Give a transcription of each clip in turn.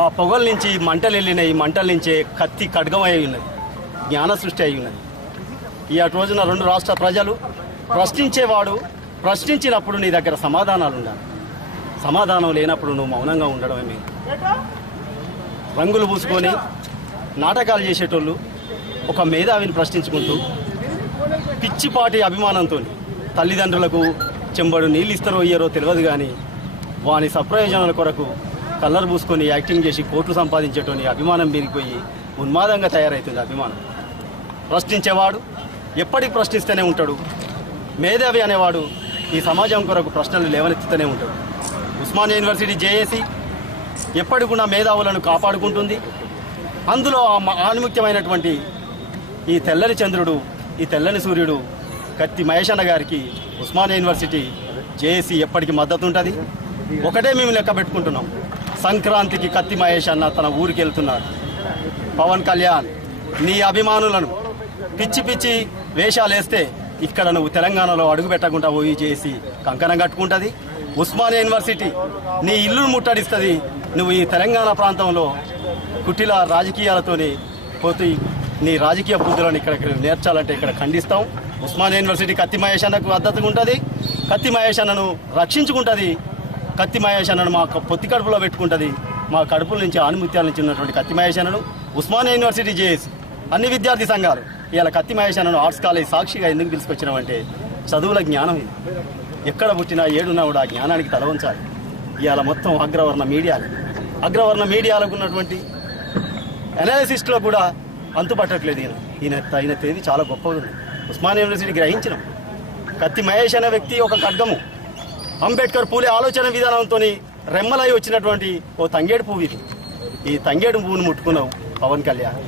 ఆ పొగల నుంచి మంటలు వెళ్ళినాయి మంటల నుంచి కత్తి ఖడ్గమై ఉన్నది జ్ఞాన సృష్టి అయి ఉన్నది. ఈ అటు రోజున రెండు రాష్ట్ర ప్రజలు ప్రశ్నించేవాడు ప్రశ్నించినప్పుడు నీ దగ్గర సమాధానాలు ఉండాలి. సమాధానం లేనప్పుడు నువ్వు మౌనంగా ఉండడమే రంగులు పూసుకొని నాటకాలు చేసేటోళ్ళు ఒక మేధావిని ప్రశ్నించుకుంటూ పిచ్చిపాటి అభిమానంతో తల్లిదండ్రులకు చెంబడు నీళ్ళు ఇస్తారో ఇయ్యరో తెలియదు కానీ వాని సప్రయోజనాల కొరకు కల్లర్ పూసుకొని యాక్టింగ్ చేసి కోట్లు సంపాదించేటోని అభిమానం పెరిగిపోయి ఉన్మాదంగా తయారవుతుంది అభిమానం. ప్రశ్నించేవాడు ఎప్పటికి ప్రశ్నిస్తూనే ఉంటాడు. మేధావి అనేవాడు ఈ సమాజం కొరకు ప్రశ్నలు లేవనెత్తుతూనే ఉంటాడు. ఉస్మాన్ యూనివర్సిటీ జేఏసీ ఎప్పటికున్న మేధావులను కాపాడుకుంటుంది. అందులో ఆనుముఖ్యమైనటువంటి ఆణిముఖ్యమైనటువంటి ఈ తెల్లని చంద్రుడు ఈ తెల్లని సూర్యుడు కత్తి మహేష్ అన్న గారికి ఉస్మానియా యూనివర్సిటీ జేఏసీ ఎప్పటికీ మద్దతు ఉంటుంది ఒకటే మేము లెక్క పెట్టుకుంటున్నాం. సంక్రాంతికి కత్తి మహేష్ అన్న తన ఊరికి వెళ్తున్నాడు. పవన్ కళ్యాణ్ నీ అభిమానులను పిచ్చి పిచ్చి వేషాలు వేస్తే ఇక్కడ నువ్వు తెలంగాణలో అడుగు పెట్టకుండా పోయి చేసి కంకణం కట్టుకుంటుంది. ఉస్మానియా యూనివర్సిటీ నీ ఇల్లును ముట్టడిస్తుంది. నువ్వు ఈ తెలంగాణ ప్రాంతంలో కుటిల రాజకీయాలతోనే పోతే నీ రాజకీయ బుద్ధులను ఇక్కడ నేర్చాలంటే ఇక్కడ ఖండిస్తాం. ఉస్మానియా యూనివర్సిటీ కత్తి మహేష్ అన్నకు మద్దతుగా ఉంటుంది కత్తి మహేష్ అన్నను రక్షించుకుంటుంది. కత్తి మహేష్ అన్నను మా పొత్తి కడుపులో పెట్టుకుంటుంది. మా కడుపుల నుంచి ఆనుమత్యాల నుంచి ఉన్నటువంటి కత్తి మహేష్ అన్నను ఉస్మానియా యూనివర్సిటీ జేఎస్ అన్ని విద్యార్థి సంఘాలు. ఇవాళ కత్తి మహేష్ అన్నను ఆర్ట్స్ కాలేజ్ సాక్షిగా ఎందుకు పిలుచుకొచ్చినామంటే చదువుల జ్ఞానం. ఇది ఎక్కడ పుట్టినా ఏడున్నా కూడా ఆ జ్ఞానానికి తల ఉంచాలి ఇవాళ మొత్తం అగ్రవర్ణ మీడియాలు. అగ్రవర్ణ మీడియాలకు ఉన్నటువంటి అనాలిసిస్ట్లో కూడా అంతుపట్టట్లేదు ఈయన. ఈయన ఈయన తేదీ చాలా గొప్పగా ఉంది. ఉస్మానియా యూనివర్సిటీ గ్రహించినాం. కత్తి మహేష్ అనే వ్యక్తి ఒక ఖడ్గము. అంబేద్కర్ పూలే ఆలోచన విధానంతో రెమ్మలై వచ్చినటువంటి ఓ తంగేడు పువ్వు ఇది. ఈ తంగేడు పువ్వును ముట్టుకున్నావు పవన్ కళ్యాణ్.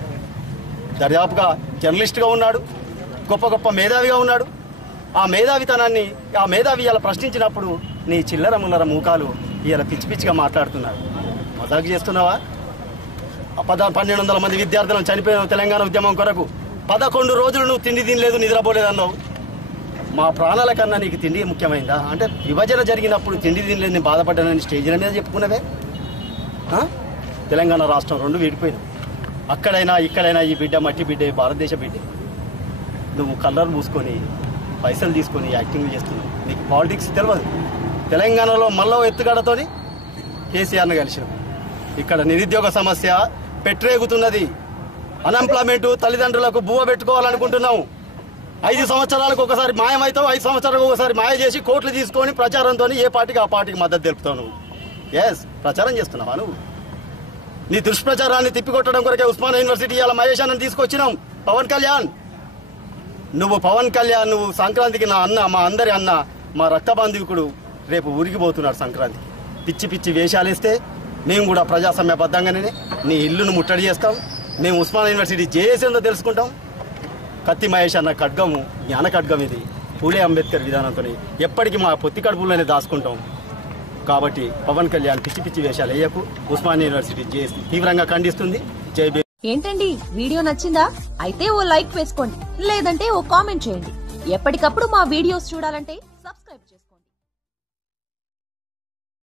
దర్యాపుగా జర్నలిస్ట్గా ఉన్నాడు గొప్ప గొప్ప మేధావిగా ఉన్నాడు. ఆ మేధావితనాన్ని ఆ మేధావి ఇలా ప్రశ్నించినప్పుడు నీ చిల్లర ముల్లర మూకాలు ఇలా పిచ్చి పిచ్చిగా మాట్లాడుతున్నాడు మజాకు చేస్తున్నావా? పద పన్నెండు వందల మంది విద్యార్థులను చనిపోయిన తెలంగాణ ఉద్యమం కొరకు పదకొండు రోజులు నువ్వు తిండి తినలేదు నిద్రపోలేదన్నావు. మా ప్రాణాల కన్నా నీకు తిండి ముఖ్యమైందా? అంటే విభజన జరిగినప్పుడు తిండి తినలేని బాధపడ్డానని స్టేజ్ల మీద చెప్పుకున్నవే? తెలంగాణ రాష్ట్రం రెండు విడిపోయింది. అక్కడైనా ఇక్కడైనా ఈ బిడ్డ మట్టి బిడ్డ భారతదేశ బిడ్డ. నువ్వు కలర్ మూసుకొని పైసలు తీసుకొని యాక్టింగ్ చేస్తున్నావు. నీకు పాలిటిక్స్ తెలియదు తెలంగాణలో మళ్ళా ఎత్తుగడతోని కేసీఆర్ను కలిసిన. ఇక్కడ నిరుద్యోగ సమస్య పెట్టరేగుతున్నది అన్ఎంప్లాయ్మెంట్ తల్లిదండ్రులకు బువ్వ పెట్టుకోవాలనుకుంటున్నావు. ఐదు సంవత్సరాలకు ఒకసారి మాయమవుతావు ఐదు సంవత్సరాలకు ఒకసారి మాయ చేసి కోట్లు తీసుకొని ప్రచారంతో ఏ పార్టీకి ఆ పార్టీకి మద్దతు తెలుపుతావు నువ్వు? ఎస్ ప్రచారం చేస్తున్నావా నువ్వు? నీ దుష్ప్రచారాన్ని తిప్పికొట్టడం కొరకే ఉస్మాన్ యూనివర్సిటీ ఇలా మహేష్ అన్నని తీసుకొచ్చినాం. పవన్ కళ్యాణ్! నువ్వు పవన్ కళ్యాణ్ నువ్వు సంక్రాంతికి నా అన్న మా అందరి అన్న మా రక్త బాంధవికుడు రేపు ఉరిగిపోతున్నాడు సంక్రాంతి పిచ్చి పిచ్చి వేషాలేస్తే మేము కూడా ప్రజాసమ్యబద్ధంగానే నీ ఇల్లును ముట్టడి చేస్తాం. మేము ఉస్మాన్ యూనివర్సిటీ జేఏసీ తెలుసుకుంటాం. కత్తి మహేష్ అన్న ఖడ్గము జ్ఞాన ఖడ్గం ఇది. పూలే అంబేద్కర్ విధానంతో ఎప్పటికీ మా పొత్తి కడుపులోనే దాచుకుంటాం. కాబట్టి పవన్ కళ్యాణ్ పిచ్చి పిచ్చి వేషాలు వేయకు. ఉస్మానియా యూనివర్సిటీ జేఏసీ తీవ్రంగా ఖండిస్తుంది. జై ఏంటండి వీడియో నచ్చిందా? అయితే ఓ లైక్ వేసుకోండి లేదంటే ఓ కామెంట్ చేయండి. ఎప్పటికప్పుడు మా వీడియోస్ చూడాలంటే సబ్స్క్రైబ్ చేసుకోండి.